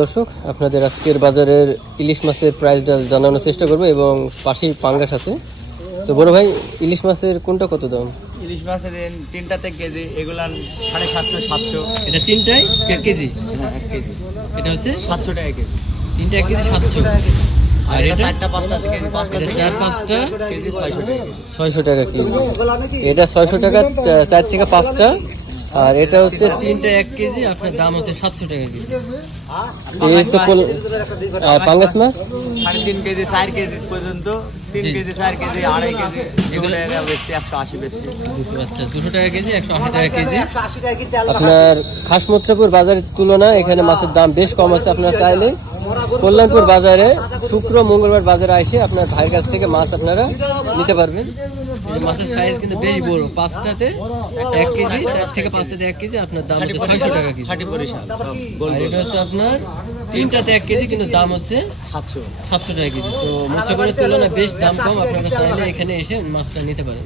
দর্শক, আপনাদের আজকের বাজারের ইলিশ মাছের প্রাইসটা জানানোর চেষ্টা করবো এবং পাশেই পাঙ্গাস আছে। তো বড় ভাই, ইলিশ মাছের কোনটা কত দাম? ইলিশ মাছের তিনটাতে কেজি, এগুলা 750 700। এটা তিনটাই কেজি? হ্যাঁ, 1 কেজি এটা হচ্ছে 700 টাকা কেজি। তিনটা 1 কেজি 700। আর এটা 4টা 5টা কেজি, 5টা থেকে 4-5টা কেজি 600 টাকা। 600 টাকা কেজি। এটা 600 টাকা 4 থেকে 5টা। আর এটা হচ্ছে তিনটা 1 কেজি, আপনার দাম হচ্ছে 700 টাকা কেজি। এই হচ্ছে পাঙ্গাস মাছ 3.5 কেজি 4 কেজি পর্যন্ত, 3 কেজি 4 কেজি 2.5 কেজি এগুলো বেচছি 180 বেচছি। আচ্ছা, 200 টাকা কেজি, 180 টাকা কেজি। আপনার খাসমত্রাপুর বাজারের তুলনায় এখানে মাছের দাম বেশ কম আছে। আপনারা চাইলে কল্যাণপুর বাজারে শুক্র মঙ্গলবার বাজারে এসে আপনার ভাইয়ের কাছ থেকে মাছ আপনারা নিতে পারবেন। এই মাছের সাইজ কিন্তু বেশ বড়, 5টাতে 1 কেজি, 4 থেকে 5টাতে 1 কেজি, আপনার দাম হচ্ছে 600 টাকা কেজি। আর এটা হচ্ছে আপনার 3টাতে 1 কেজি, কিন্তু দাম হচ্ছে 700 টাকা কেজি। তো মৎস্যগড়ের তুলনায় বেশ দাম কম, আপনারা চাইলে এখানে এসে মাছটা নিতে পারেন।